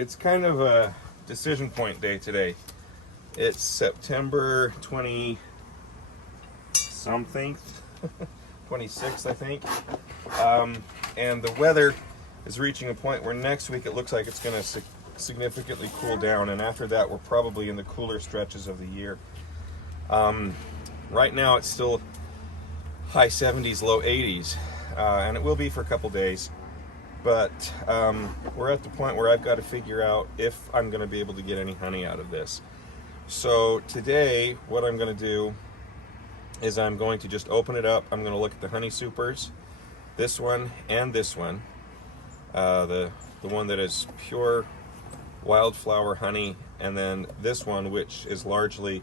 it's kind of a decision point day today. It's September 20 something, 26th, I think. And the weather is reaching a point where next week it looks like it's going to significantly cool down, and after that we're probably in the cooler stretches of the year. Right now it's still high 70s, low 80s, and it will be for a couple days. But we're at the point where I've got to figure out if I'm going to be able to get any honey out of this. So today, what I'm going to do is I'm going to just open it up. I'm going to look at the honey supers, this one and this one, the one that is pure wildflower honey, and then this one, which is largely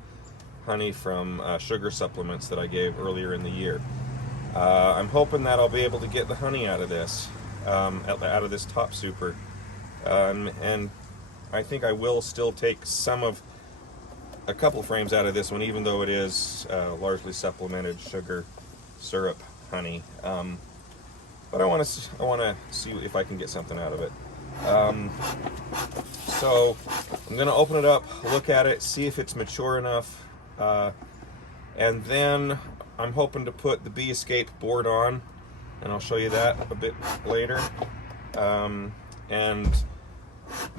honey from sugar supplements that I gave earlier in the year. I'm hoping that I'll be able to get the honey out of this. Out of this top super, and I think I will still take a couple frames out of this one, even though it is largely supplemented sugar syrup honey. But I want to see if I can get something out of it. So I'm going to open it up, look at it, see if it's mature enough, and then I'm hoping to put the Bee Escape board on. And I'll show you that a bit later. And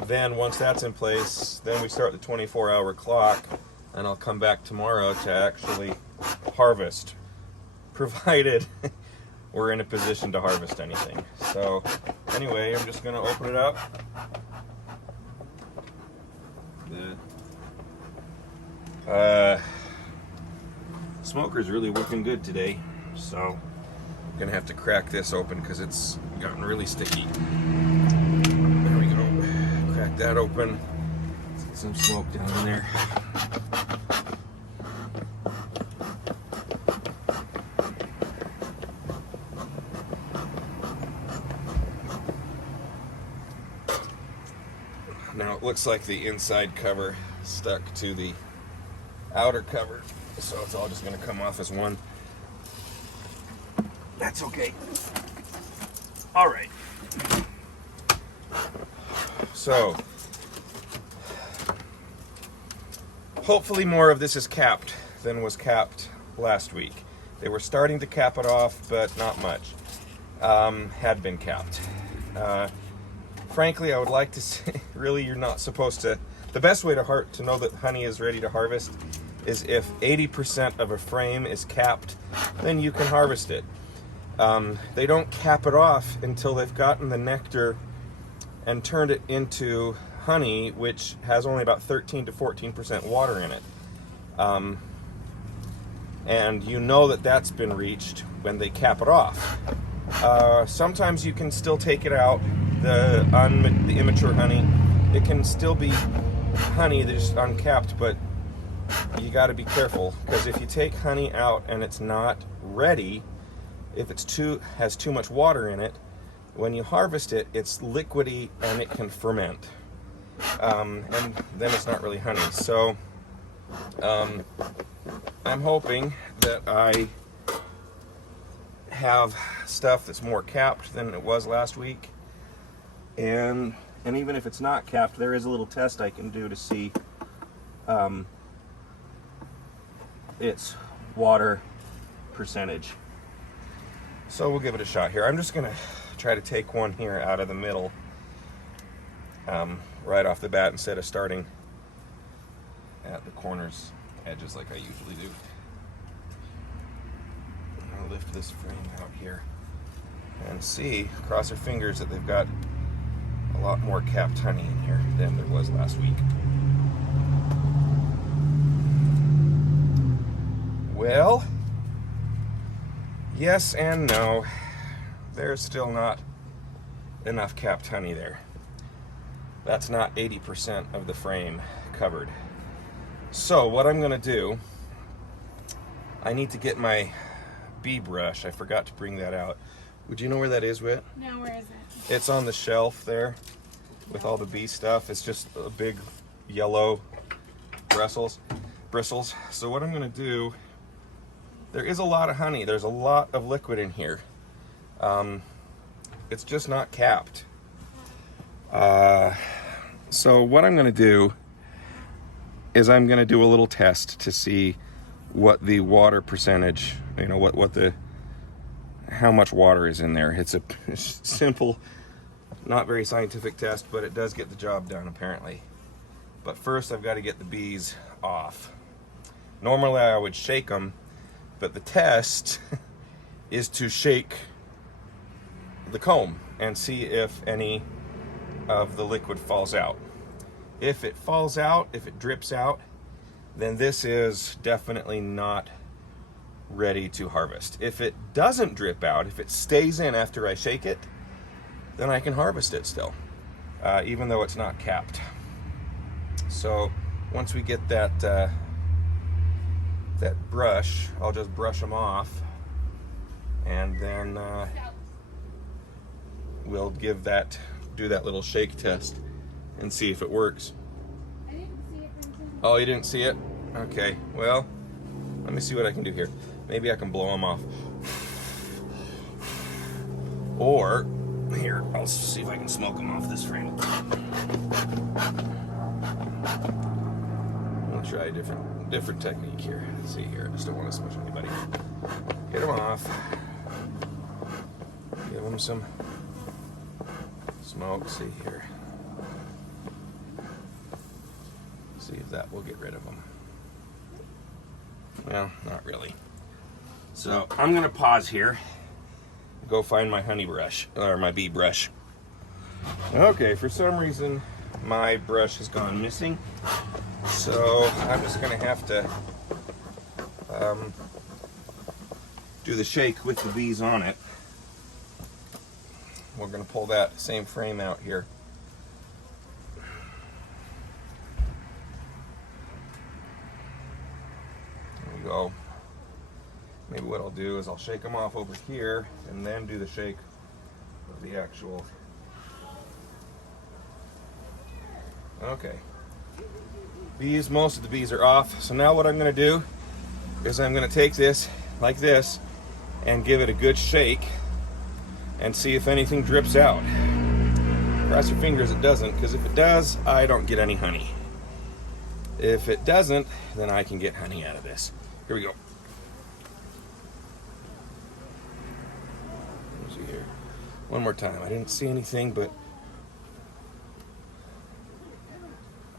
then once that's in place, then we start the 24-hour clock, and I'll come back tomorrow to actually harvest, provided we're in a position to harvest anything. So anyway, I'm just going to open it up. The smoker's really working good today, so gonna have to crack this open because it's gotten really sticky. There we go. Crack that open. Let's get some smoke down in there. Now it looks like the inside cover stuck to the outer cover, so it's all just gonna come off as one. That's okay. All right. So, hopefully more of this is capped than was capped last week. They were starting to cap it off, but not much had been capped. Frankly, I would like to say, really, you're not supposed to. The best way to know that honey is ready to harvest is if 80% of a frame is capped, then you can harvest it. They don't cap it off until they've gotten the nectar and turned it into honey, which has only about 13 to 14% water in it. And you know that that's been reached when they cap it off. Sometimes you can still take it out, the immature honey. It can still be honey that's uncapped, but you got to be careful, because if you take honey out and it's not ready, if it's has too much water in it, when you harvest it, it's liquidy and it can ferment, and then it's not really honey. So I'm hoping that I have stuff that's more capped than it was last week, and even if it's not capped, there is a little test I can do to see its water percentage. So we'll give it a shot here. I'm just gonna try to take one here out of the middle right off the bat instead of starting at the corners, edges like I usually do. I'll lift this frame out here and see, cross our fingers, that they've got a lot more capped honey in here than there was last week. Well, yes and no. There's still not enough capped honey there. That's not 80% of the frame covered. So what I'm gonna do, I need to get my bee brush. I forgot to bring that out. Would you know where that is, Whit? No, where is it? It's on the shelf there with all the bee stuff. It's just a big yellow bristles. So what I'm gonna do, there is a lot of honey. There's a lot of liquid in here. It's just not capped. So what I'm going to do is I'm going to do a little test to see what the water percentage, how much water is in there. It's a simple, not very scientific test, but it does get the job done apparently. But first I've got to get the bees off. Normally I would shake them, but the test is to shake the comb and see if any of the liquid falls out. If it falls out, if it drips out, then this is definitely not ready to harvest. If it doesn't drip out, if it stays in after I shake it, then I can harvest it still, even though it's not capped. So once we get that that brush, I'll just brush them off, and then we'll do that little shake test and see if it works. I didn't see it from Tim. Oh, you didn't see it? Okay, well, let me see what I can do here. Maybe I can blow them off. Or, here, I'll see if I can smoke them off this frame. I'll try a different technique here. Let's see here, I just don't want to smush anybody. Get them off. Give them some smoke. See here. See if that will get rid of them. Well, not really. So I'm gonna pause here, go find my honey brush, or my bee brush. Okay, for some reason my brush has gone missing, so I'm just gonna have to do the shake with the bees on it. We're gonna pull that same frame out here. Go. Maybe what I'll do is I'll shake them off over here and then do the shake of the actual. Okay. Most of the bees are off. So now what I'm going to do is I'm going to take this like this and give it a good shake and see if anything drips out. Cross your fingers it doesn't, because if it does, I don't get any honey. If it doesn't, then I can get honey out of this. Here we go. Let's see here. One more time. I didn't see anything, but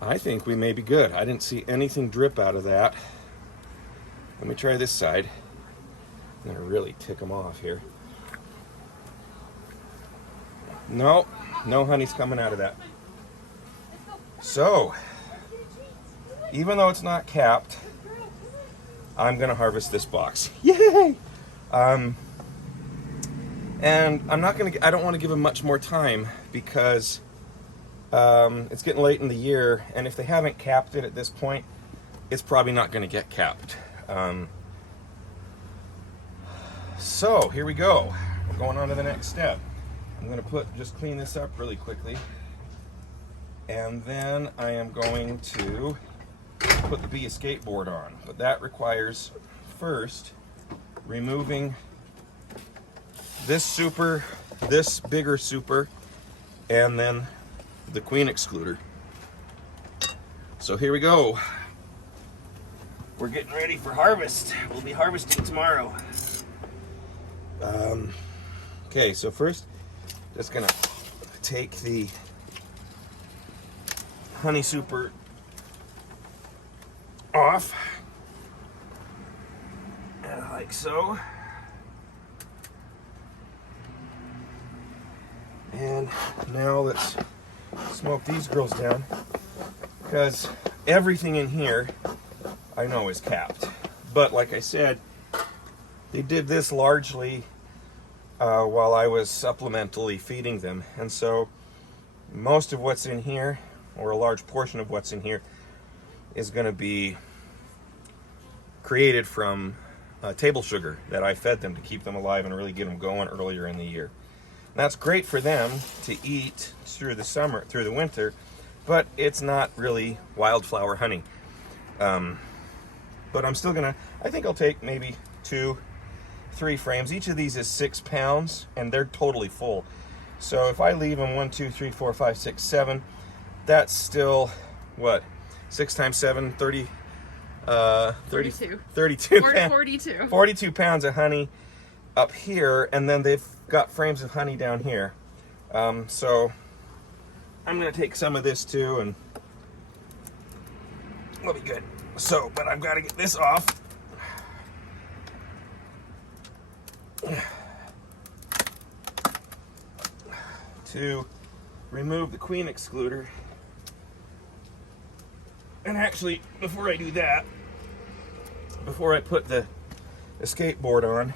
I think we may be good. I didn't see anything drip out of that. Let me try this side. I'm gonna really tick them off here. No honey's coming out of that. So, even though it's not capped, I'm gonna harvest this box. Yay! And I don't want to give them much more time because it's getting late in the year, and if they haven't capped it at this point, it's probably not gonna get capped. So here we go. We're going on to the next step. I'm gonna just clean this up really quickly, and then I am going to put the bee escape board on, but that requires first removing this super, this bigger super, and then the queen excluder. So here we go. We're getting ready for harvest. We'll be harvesting tomorrow. Okay, so first, just gonna take the honey super off, like so, and now let's smoke these girls down, because everything in here I know is capped, but like I said, they did this largely while I was supplementally feeding them, and so most of what's in here, or a large portion of what's in here, is going to be created from table sugar that I fed them to keep them alive and really get them going earlier in the year. And that's great for them to eat through the winter, but it's not really wildflower honey. But I'm still gonna, I think I'll take maybe 2-3 frames. Each of these is 6 pounds, and they're totally full. So if I leave them 1, 2, 3, 4, 5, 6, 7, that's still, what, 6 times 7, 30, 42. 32 Or pounds. 42. 42 pounds of honey up here, and then they've got frames of honey down here. So I'm gonna take some of this too, and we'll be good. So, but I've got to get this off. To remove the queen excluder. And actually, before I do that, before I put the escape board on,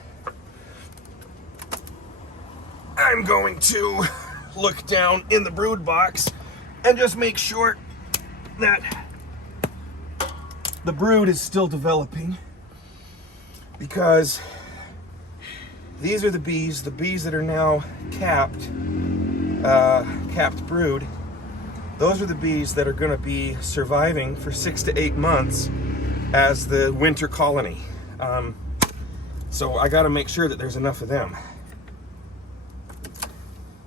I'm going to look down in the brood box and just make sure that the brood is still developing, because these are the bees that are now capped brood. Those are the bees that are going to be surviving for 6 to 8 months as the winter colony. So I got to make sure that there's enough of them.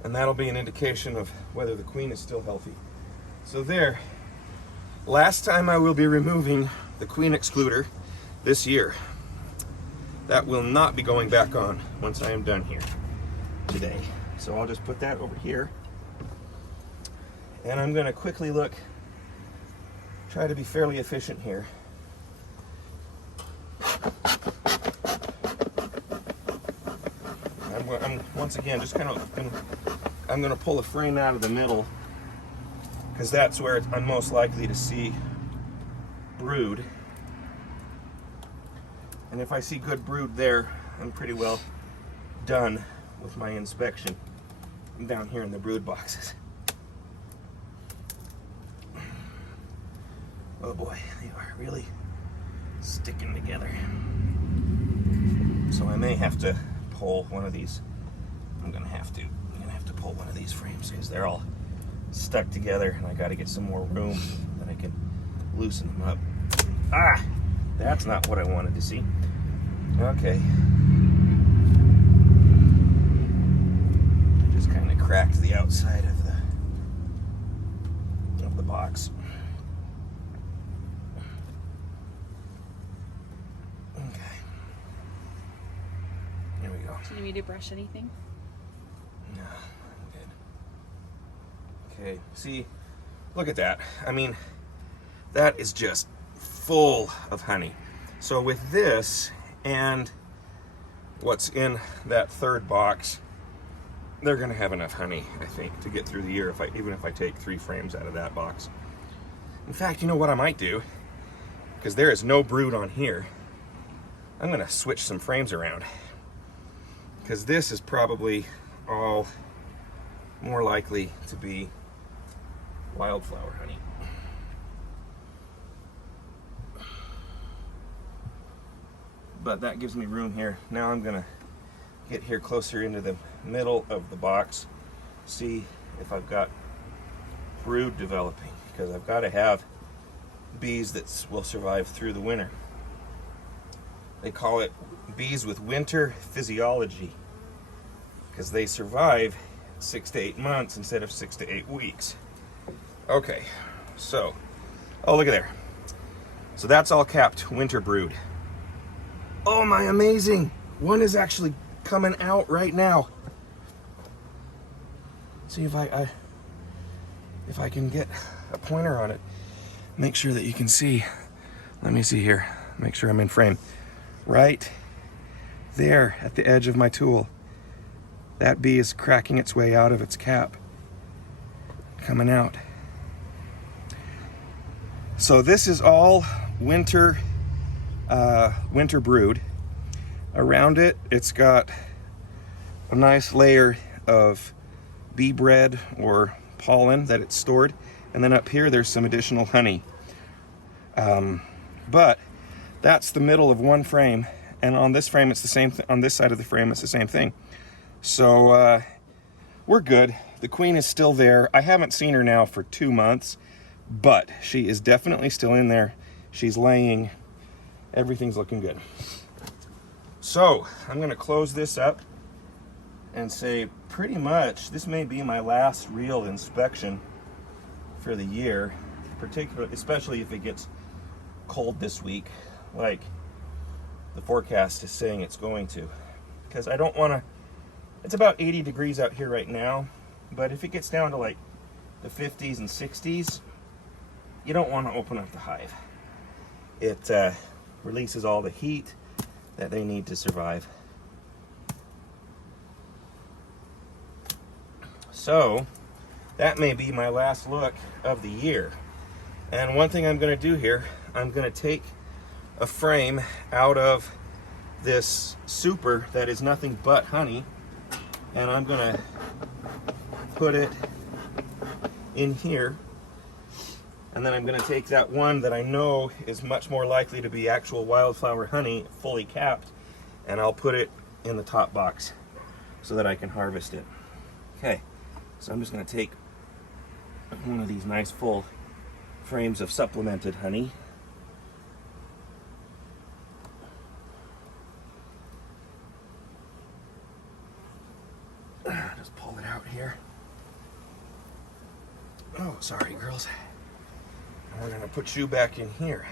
And that'll be an indication of whether the queen is still healthy. So there, last time I will be removing the queen excluder this year. That will not be going back on once I am done here today. So I'll just put that over here. And I'm going to quickly look, try to be fairly efficient here. I'm once again just kind of I'm going to pull a frame out of the middle, because that's where I'm most likely to see brood. And if I see good brood there, I'm pretty well done with my inspection. I'm down here in the brood boxes. Oh boy, they are really sticking together. So I may have to pull one of these. I'm gonna have to pull one of these frames, because they're all stuck together, and I got to get some more room that I can loosen them up. Ah, that's not what I wanted to see. Okay. Just kind of cracked the outside of the box. Okay. There we go. Do you need me to brush anything? No, I'm good. Okay, see, look at that. I mean, that is just full of honey. So with this and what's in that third box, they're gonna have enough honey, I think, to get through the year, even if I take 3 frames out of that box. In fact, you know what I might do? Because there is no brood on here, I'm gonna switch some frames around. Because this is probably all more likely to be wildflower honey. But that gives me room here. Now I'm gonna get here closer into the middle of the box, see if I've got brood developing, because I've got to have bees that will survive through the winter. They call it bees with winter physiology, because they survive 6 to 8 months instead of 6 to 8 weeks. Okay, so, oh, look at there. So that's all capped winter brood. Oh my, amazing! One is actually coming out right now. See if I can get a pointer on it. Make sure that you can see. Let me see here. Make sure I'm in frame. Right there at the edge of my tool. That bee is cracking its way out of its cap. Coming out. So this is all winter brood. Around it, it's got a nice layer of bee bread or pollen that it's stored, and then up here there's some additional honey. But that's the middle of one frame, and on this frame it's the same. On this side of the frame it's the same thing. So we're good. The queen is still there. I haven't seen her now for 2 months, but she is definitely still in there. She's laying. Everything's looking good. So I'm going to close this up and say pretty much this may be my last real inspection for the year, particularly, especially if it gets cold this week, like the forecast is saying it's going to. Because I don't want to, it's about 80 degrees out here right now, but if it gets down to like the 50s and 60s, you don't want to open up the hive. It releases all the heat that they need to survive. So that may be my last look of the year. And one thing I'm going to do here, I'm going to take a frame out of this super that is nothing but honey, and I'm going to put it in here. And then I'm going to take that one that I know is much more likely to be actual wildflower honey, fully capped, and I'll put it in the top box so that I can harvest it. Okay, so I'm just going to take one of these nice full frames of supplemented honey. Just pull it out here. Oh, sorry, girls. We're going to put you back in here.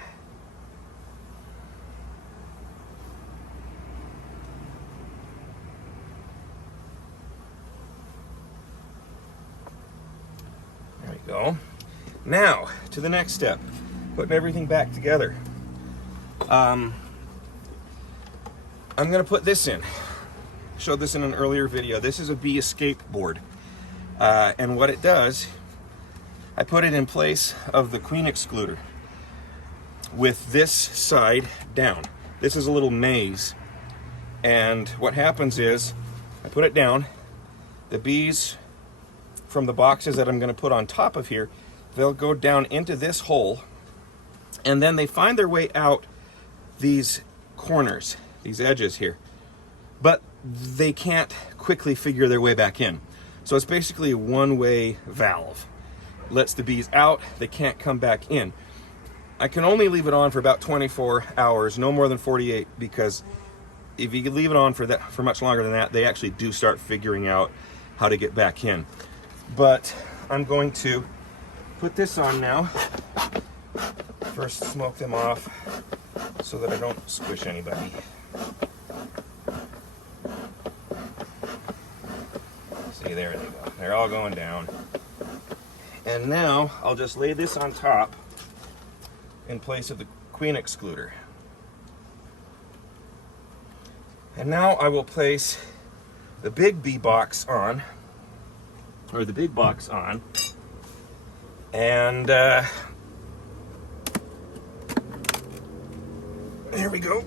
There we go. Now, to the next step, putting everything back together. I'm going to put this in. Showed this in an earlier video. This is a bee escape board. And what it does, I put it in place of the queen excluder with this side down. This is a little maze. And what happens is, I put it down, the bees from the boxes that I'm going to put on top of here, they'll go down into this hole, and then they find their way out these corners, these edges here. But they can't quickly figure their way back in. So it's basically a one-way valve. Lets the bees out, they can't come back in. I can only leave it on for about 24 hours, no more than 48, because if you leave it on for much longer than that, they actually do start figuring out how to get back in. But I'm going to put this on now. First, smoke them off so that I don't squish anybody. See, there they go. They're all going down. And now I'll just lay this on top in place of the queen excluder. And now I will place the big bee box on, or the big box on, and there we go.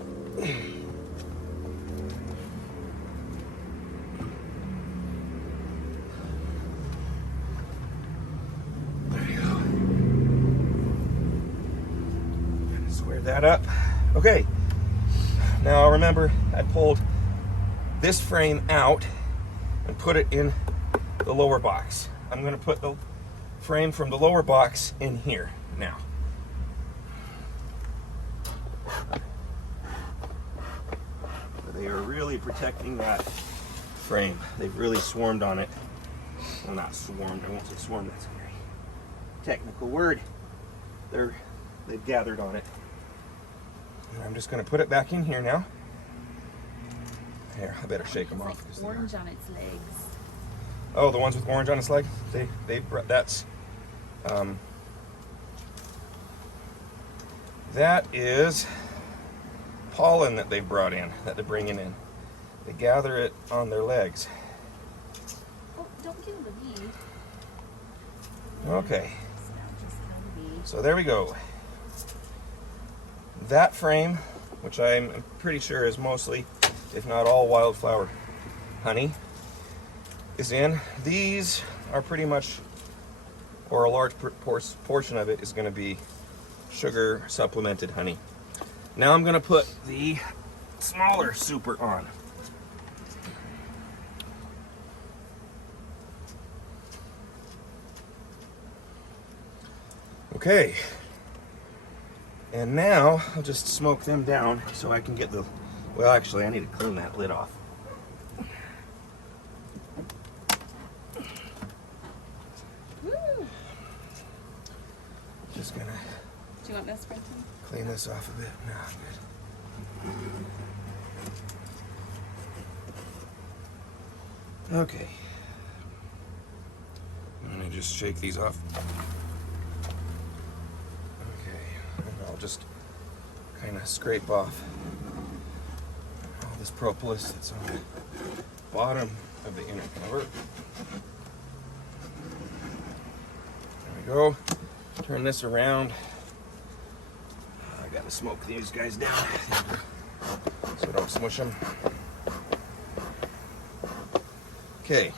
That up. Okay, now remember I pulled this frame out and put it in the lower box. I'm going to put the frame from the lower box in here now. They are really protecting that frame. They've really swarmed on it. Well, not swarmed, I won't say swarmed, that's a very technical word. They've gathered on it. And I'm just going to put it back in here now. Here, I better shake them off. Like orange on its legs. Oh, the ones with orange on its leg? That is pollen that they brought in, that they're bringing in. They gather it on their legs. Oh, don't kill the bee. Okay. So there we go. That frame, which I'm pretty sure is mostly, if not all, wildflower honey, is in. These are pretty much, or a large portion of it is going to be sugar supplemented honey. Now I'm going to put the smaller super on. Okay. And now I'll just smoke them down so I can get the, well, actually I need to clean that lid off. Woo. just gonna Do you want this, Brenton? clean this off a bit. No, good. Okay. I'm gonna just shake these off. Okay, and I'll just kind of scrape off all this propolis that's on the bottom of the inner cover. There we go. Turn this around. I gotta smoke these guys down so I don't smush them. Okay.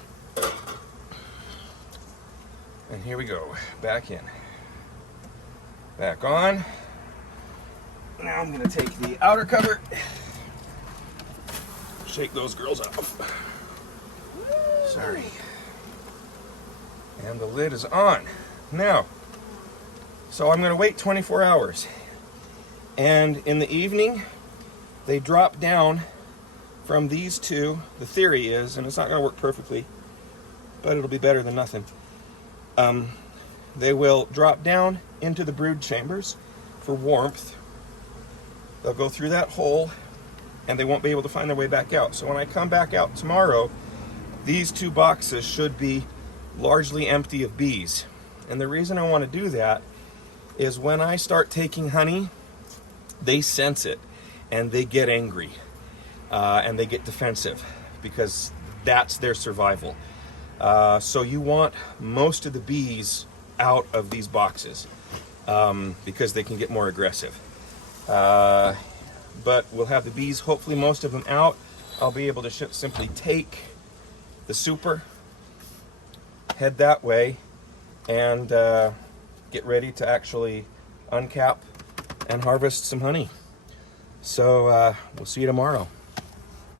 And here we go. Back in. Back on. Now I'm gonna take the outer cover. Shake those girls off. Sorry. And the lid is on. Now, so I'm gonna wait 24 hours. And in the evening, they drop down from these two. The theory is, and it's not gonna work perfectly, but it'll be better than nothing. They will drop down into the brood chambers for warmth. They'll go through that hole and they won't be able to find their way back out. So when I come back out tomorrow, these two boxes should be largely empty of bees. And the reason I want to do that is when I start taking honey, they sense it and they get angry and they get defensive because that's their survival. So you want most of the bees out of these boxes because they can get more aggressive. But we'll have the bees, hopefully most of them out. I'll be able to simply take the super, head that way, and get ready to actually uncap and harvest some honey. So we'll see you tomorrow.